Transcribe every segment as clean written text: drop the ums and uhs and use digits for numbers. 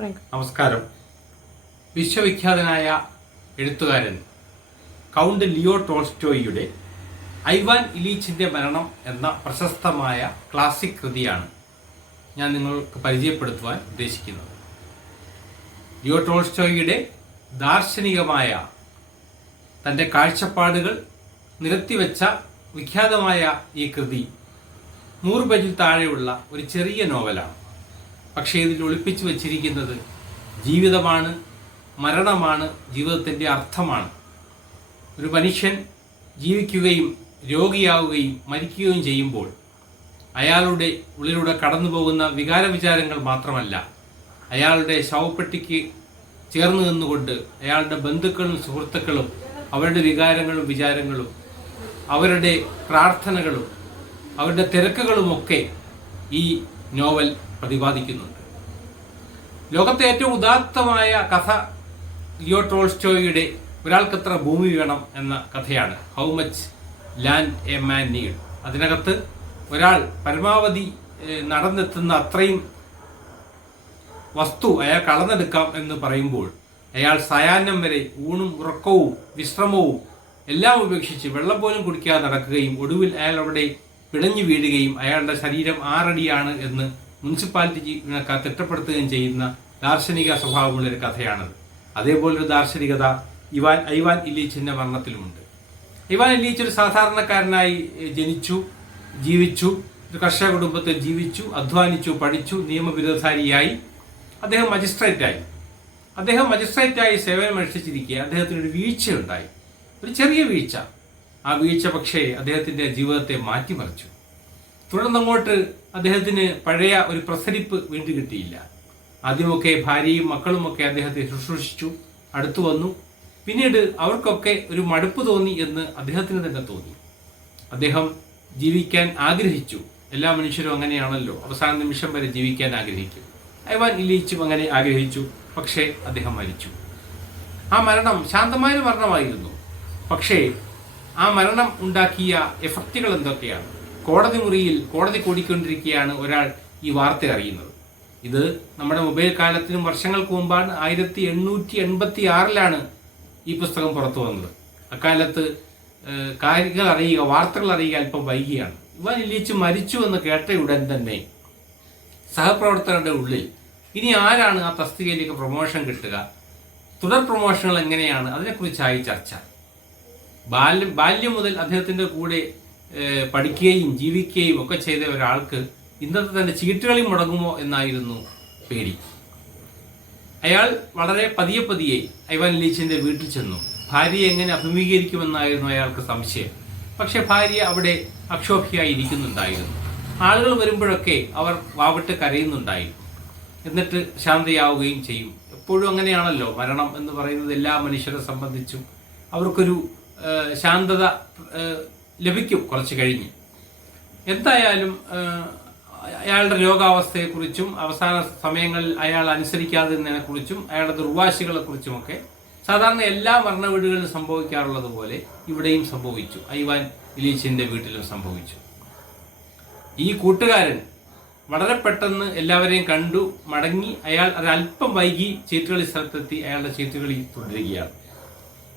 നമസ്കാരം. വിശ്വവിഖ്യാതനായ എഴുത്തുകാരൻ count Leo ടോൾസ്റ്റോയിയുടെ Ivan ഇലീച്ചിന്റെ മരണം എന്ന പ്രശസ്തമായ ക്ലാസിക് കൃതിയാണ് ഞാൻ നിങ്ങൾക്ക് പരിചയപ്പെടുത്തുവാൻ ഉദ്ദേശിക്കുന്നത്. ലിയോ ടോൾസ്റ്റോയിയുടെ ദാർശനികമായ തൻ്റെ കാഴ്ചപ്പാടുകൾ നിരത്തിവെച്ച വിഖ്യാതമായ ഈ കൃതി 100 പേജിൽ താഴെയുള്ള ഒരു ചെറിയ നോവലാണ്. പക്ഷേ ഇതിൽ ഒളിപ്പിച്ചു വച്ചിരിക്കുന്നത് ജീവിതമാണ്, മരണമാണ്, ജീവിതത്തിൻ്റെ അർത്ഥമാണ്. ഒരു മനുഷ്യൻ ജീവിക്കുകയും രോഗിയാവുകയും മരിക്കുകയും ചെയ്യുമ്പോൾ അയാളുടെ ഉള്ളിലൂടെ കടന്നു പോകുന്ന വികാരവിചാരങ്ങൾ മാത്രമല്ല, അയാളുടെ ശവപ്പെട്ടിക്ക് ചേർന്ന് നിന്നുകൊണ്ട് അയാളുടെ ബന്ധുക്കളും സുഹൃത്തുക്കളും അവരുടെ വികാരങ്ങളും വിചാരങ്ങളും അവരുടെ പ്രാർത്ഥനകളും അവരുടെ തിരക്കുകളുമൊക്കെ ഈ നോവൽ പ്രതിപാദിക്കുന്നുണ്ട്. ലോകത്തെ ഏറ്റവും ഉദാത്തമായ കഥ ലിയോ ടോൾസ്റ്റോയിയുടെ ഒരാൾക്കെത്ര ഭൂമി വേണം എന്ന കഥയാണ്. How much land a man need. അതിനകത്ത് ഒരാൾ പരമാവധി നടന്നെത്തുന്ന അത്രയും വസ്തു അയാൾക്ക് അളന്നെടുക്കാം എന്ന് പറയുമ്പോൾ അയാൾ സായാഹ്നം വരെ ഊണും ഉറക്കവും വിശ്രമവും എല്ലാം ഉപേക്ഷിച്ച് വെള്ളം പോലും കുടിക്കാതെ നടക്കുകയും ഒടുവിൽ അയാൾ അവിടെ പിടഞ്ഞു വീഴുകയും അയാളുടെ ശരീരം 6 അടിയാണ് എന്ന് മുനിസിപ്പാലിറ്റി ജീവനക്കാർ തിട്ടപ്പെടുത്തുകയും ചെയ്യുന്ന ദാർശനിക സ്വഭാവമുള്ളൊരു കഥയാണത്. അതേപോലൊരു ദാർശനികത ഐവാൻ ഇലീച്ചിന്റെ മരണത്തിലുമുണ്ട്. ഐവാൻ ഇലീച്ച് ഒരു സാധാരണക്കാരനായി ജനിച്ചു, ജീവിച്ചു, ഒരു കർഷക കുടുംബത്തിൽ ജീവിച്ചു, അധ്വാനിച്ചു, പഠിച്ചു, നിയമബിരുദധാരിയായി. അദ്ദേഹം മജിസ്ട്രേറ്റായി സേവനമനുഷ്ഠിച്ചിരിക്കെ അദ്ദേഹത്തിനൊരു വീഴ്ചയുണ്ടായി, ഒരു ചെറിയ വീഴ്ച. ആ വീഴ്ച പക്ഷേ അദ്ദേഹത്തിൻ്റെ ജീവിതത്തെ മാറ്റിമറിച്ചു. തുടർന്നങ്ങോട്ട് അദ്ദേഹത്തിന് പഴയ ഒരു പ്രസരിപ്പ് വീണ്ടും കിട്ടിയില്ല. ആദ്യമൊക്കെ ഭാര്യയും മക്കളുമൊക്കെ അദ്ദേഹത്തെ ശുശ്രൂഷിച്ചു, അടുത്തു വന്നു. പിന്നീട് അവർക്കൊക്കെ ഒരു മടുപ്പ് തോന്നി എന്ന് അദ്ദേഹത്തിന് തന്നെ തോന്നി. അദ്ദേഹം ജീവിക്കാൻ ആഗ്രഹിച്ചു. എല്ലാ മനുഷ്യരും അങ്ങനെയാണല്ലോ, അവസാന നിമിഷം വരെ ജീവിക്കാൻ ആഗ്രഹിക്കും. ഐവാൻ ഇലീച്ചും അങ്ങനെ ആഗ്രഹിച്ചു. പക്ഷേ അദ്ദേഹം മരിച്ചു. ആ മരണം ശാന്തമായൊരു മരണമായിരുന്നു. പക്ഷേ ആ മരണം ഉണ്ടാക്കിയ എഫക്റ്റുകൾ എന്തൊക്കെയാണ്? കോടതി മുറിയിൽ കോടതി കൂടിക്കൊണ്ടിരിക്കുകയാണ് ഒരാൾ ഈ വാർത്ത അറിയുന്നത്. ഇത് നമ്മുടെ മൊബൈൽ കാലത്തിനും വർഷങ്ങൾക്ക് മുമ്പാണ്. 1886 ഈ പുസ്തകം പുറത്തു വന്നത്. അക്കാലത്ത് കാര്യങ്ങൾ അറിയുക, വാർത്തകൾ അറിയുക അല്പം വൈകിയാണ്. ഇവാൻ ഇലീച്ച് മരിച്ചു എന്ന് കേട്ട ഉടൻ തന്നെ സഹപ്രവർത്തകരുടെ ഉള്ളിൽ ഇനി ആരാണ് ആ തസ്തികയിലേക്ക് പ്രൊമോഷൻ കിട്ടുക, തുടർ പ്രൊമോഷനുകൾ എങ്ങനെയാണ്, അതിനെക്കുറിച്ചായി ചർച്ച. ബാല്യം മുതൽ അദ്ദേഹത്തിൻ്റെ കൂടെ പഠിക്കുകയും ജീവിക്കുകയും ഒക്കെ ചെയ്ത ഒരാൾക്ക് ഇന്നത്തെ തന്നെ ചീട്ടുകളി മുടങ്ങുമോ എന്നായിരുന്നു പേടി. അയാൾ വളരെ പതിയെ ഐവാൻ ഇലീച്ചിന്റെ വീട്ടിൽ ചെന്നു. ഭാര്യയെ എങ്ങനെ അഭിമുഖീകരിക്കുമെന്നായിരുന്നു അയാൾക്ക് സംശയം. പക്ഷെ ഭാര്യ അവിടെ അക്ഷോഭ്യമായി ഇരിക്കുന്നുണ്ടായിരുന്നു. ആളുകൾ വരുമ്പോഴൊക്കെ അവർ വാവിട്ട് കരയുന്നുണ്ടായിരുന്നു. എന്നിട്ട് ശാന്തയാവുകയും ചെയ്യും. എപ്പോഴും അങ്ങനെയാണല്ലോ മരണം എന്ന് പറയുന്നത്. എല്ലാ മനുഷ്യരെ സംബന്ധിച്ചും അവർക്കൊരു ശാന്തത ലഭിക്കും കുറച്ച് കഴിഞ്ഞ്. എന്തായാലും അയാളുടെ രോഗാവസ്ഥയെക്കുറിച്ചും അവസാന സമയങ്ങളിൽ അയാൾ അനുസരിക്കാതിരുന്നതിനെക്കുറിച്ചും അയാളുടെ ദുർവാശികളെക്കുറിച്ചുമൊക്കെ സാധാരണ എല്ലാ മരണ വീടുകളിലും സംഭവിക്കാറുള്ളത് പോലെ ഇവിടെയും സംഭവിച്ചു. ഐവാൻ ഇലീച്ചിന്റെ വീട്ടിലും സംഭവിച്ചു. ഈ കൂട്ടുകാരൻ വളരെ പെട്ടെന്ന് എല്ലാവരെയും കണ്ടു മടങ്ങി. അയാൾ ഒരല്പം വൈകി ചീട്ടുകളി സ്ഥലത്തെത്തി അയാളുടെ ചീട്ടുകളി തുടരുകയാണ്.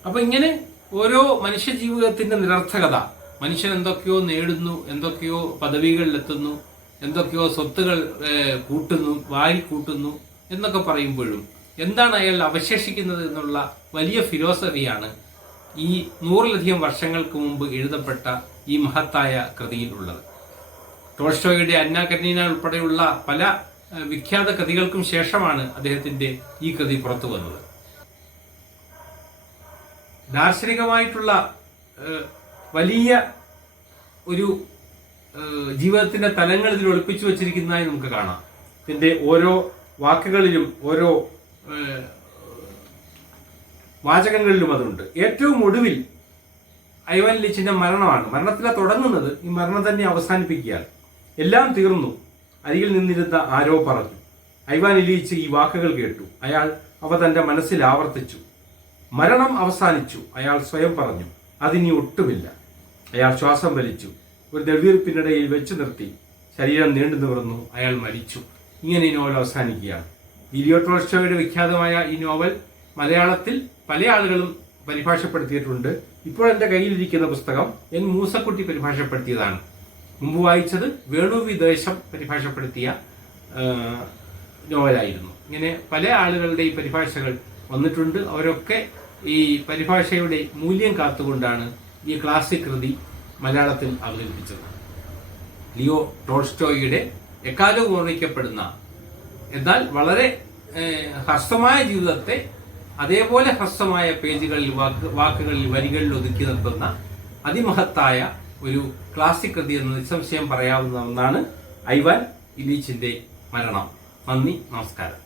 അപ്പൊ ഇങ്ങനെ ഓരോ മനുഷ്യ ജീവിതത്തിന്റെ നിരർത്ഥകത, മനുഷ്യൻ എന്തൊക്കെയോ നേടുന്നു, എന്തൊക്കെയോ പദവികളിലെത്തുന്നു, എന്തൊക്കെയോ സ്വത്തുകൾ കൂട്ടുന്നു, വാരി കൂട്ടുന്നു എന്നൊക്കെ പറയുമ്പോഴും എന്താണ് അയാൾ അവശേഷിക്കുന്നത് എന്നുള്ള വലിയ ഫിലോസഫിയാണ് ഈ 100-ലധികം വർഷങ്ങൾക്ക് മുമ്പ് എഴുതപ്പെട്ട ഈ മഹത്തായ കൃതിയിലുള്ളത്. ടോൾസ്റ്റോയുടെ അന്ന കരീന ഉൾപ്പെടെയുള്ള പല വിഖ്യാത കൃതികൾക്കും ശേഷമാണ് അദ്ദേഹത്തിന്റെ ഈ കൃതി പുറത്തു വന്നത്. ദാർശനികമായിട്ടുള്ള വലിയ ഒരു ജീവിതത്തിന്റെ തലങ്ങൾ ഇതിൽ ഒളിപ്പിച്ചു വച്ചിരിക്കുന്നതായി നമുക്ക് കാണാം. ഇതിന്റെ ഓരോ വാക്കുകളിലും ഓരോ വാചകങ്ങളിലും അതുണ്ട്. ഏറ്റവും ഒടുവിൽ ഐവാൻ ഇലീച്ചിന്റെ മരണമാണ്. മരണത്തിലാണ് തുടങ്ങുന്നത്, ഈ മരണം തന്നെ അവസാനിപ്പിക്കുകയാണ്. എല്ലാം തീർന്നു, അരികിൽ നിന്നിരുന്ന ആരോ പറഞ്ഞു. ഐവാൻ ഇലീച്ച് ഈ വാക്കുകൾ കേട്ടു. അയാൾ അവ തന്റെ മനസ്സിൽ ആവർത്തിച്ചു. മരണം അവസാനിച്ചു, അയാൾ സ്വയം പറഞ്ഞു. അതിനി ഒട്ടുമില്ല. അയാൾ ശ്വാസം വലിച്ചു. ഒരു നെടുവീർപ്പിനിടയിൽ വെച്ചു നിർത്തി. ശരീരം നീണ്ടു നിവർന്നു. അയാൾ മരിച്ചു. ഇങ്ങനെ ഈ നോവൽ അവസാനിക്കുകയാണ്. ലിയോ ടോൾസ്റ്റോയുടെ വിഖ്യാതമായ ഈ നോവൽ മലയാളത്തിൽ പല ആളുകളും പരിഭാഷപ്പെടുത്തിയിട്ടുണ്ട്. ഇപ്പോൾ എൻ്റെ കയ്യിലിരിക്കുന്ന പുസ്തകം എൻ മൂസക്കുട്ടി പരിഭാഷപ്പെടുത്തിയതാണ്. മുമ്പ് വായിച്ചത് വേണു വിദേശം പരിഭാഷപ്പെടുത്തിയ നോവലായിരുന്നു. ഇങ്ങനെ പല ആളുകളുടെയും പരിഭാഷകൾ വന്നിട്ടുണ്ട്. അവരൊക്കെ ഈ പരിഭാഷയുടെ മൂല്യം കാത്തുകൊണ്ടാണ് ഈ ക്ലാസിക് കൃതി മലയാളത്തിൽ അവതരിപ്പിച്ചത്. ലിയോ ടോൾസ്റ്റോയുടെ എക്കാലവും ഓർമ്മിക്കപ്പെടുന്ന എന്നാൽ വളരെ ഹ്രസ്വമായ ജീവിതത്തെ അതേപോലെ ഹ്രസ്വമായ പേജുകളിൽ വാക്കുകളിൽ വരികളിൽ ഒതുക്കി നിർത്തുന്ന അതിമഹത്തായ ഒരു ക്ലാസിക് കൃതി എന്ന് നിസ്സംശയം പറയാവുന്ന ഒന്നാണ് ഐവാൻ ഇലീച്ചിന്റെ മരണം. നന്ദി, നമസ്കാരം.